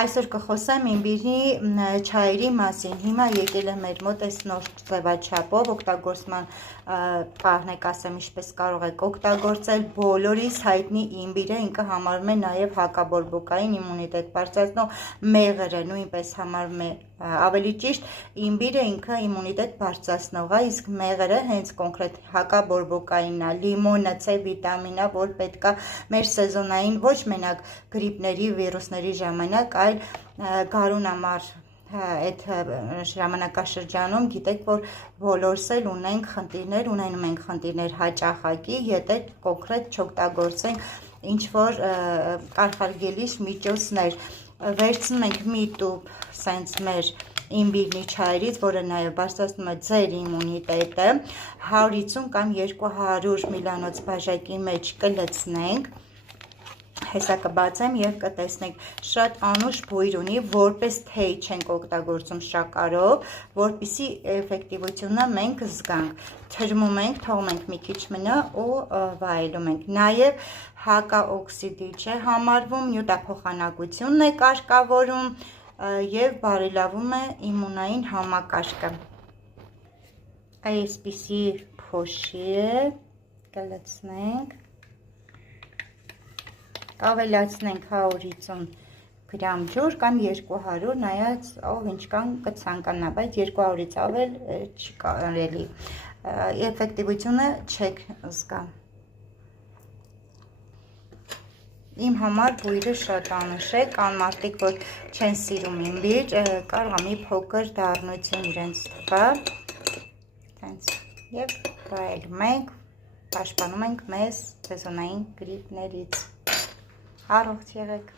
Այսօր կխոսեմ իմբիրի չայերի մասին։ Հիմա եկել է մեր մոտ այս նոր ձևաչափով օգտագործման պահն եք ասեմ ինչպես կարող եք օգտագործել բոլորիս հայտնի իմբիրը ինքը համարում է նաև հակաբորբոքային իմունիտետ բարձրացնող մեղր է, նույնպես համարում է ավելի ճիշտ իմբիրը ինքը իմունիտետ բարձրացնող է, իսկ մեղրը հենց կոնկրետ հակաբորբոքայինն է, լիմոնը, C վիտամինը, որ պետք է մեր սեզոնային ոչ մենակ գրիպների, վիրուսների ժամանակ, այլ գարունամար այդ ժամանակաշրջանում գիտեք, որ բոլորս էլ ունենք խնդիրներ, ունենում ենք խնդիրներ հաճախակի, եթե կոնկրետ չօգտագործենք ինչ-որ կանխարգելիչ միջոցներ, վերցնում ենք մի տուփ սենց մեր իմբիրնի չայերից, որը նաև բարձրացնում է ձեր իմունիտետը, 150 կամ 200 միլիոնոց բաժակի մեջ կլցնենք, հեսա կբացեմ և կտեսնենք շատ անուշ բույր ունի, որպես թեյ չենք օգտագործում շաքարով, որպեսզի էֆեկտիվությունը մենք զգանք, թրմում ենք, թողում ենք մի քիչ մնա ու վայելում ենք, նաև հակաօքսիդիչ է համարվում, նյութափոխանակությունն է կարգավորում և բարելավում է իմունային համակարգը, այսպիսի փոշի է, կլցնենք, ավելացնենք 150 գրամ ջուր կամ 200, նայած ով ինչքան կցանկանա, բայց 200-ից ավել չի կարելի, էֆեկտիվությունը չեք զգա։ Իմ համար բույրը շատ անուշ է, կան մարդիկ, որ չեն սիրում իմբիր, կարող է մի փոքր դառնություն իրենց տղա, և վայելում ենք, պաշտպանում ենք մեզ սեզոնային գրիպներից, առողջ եղեք։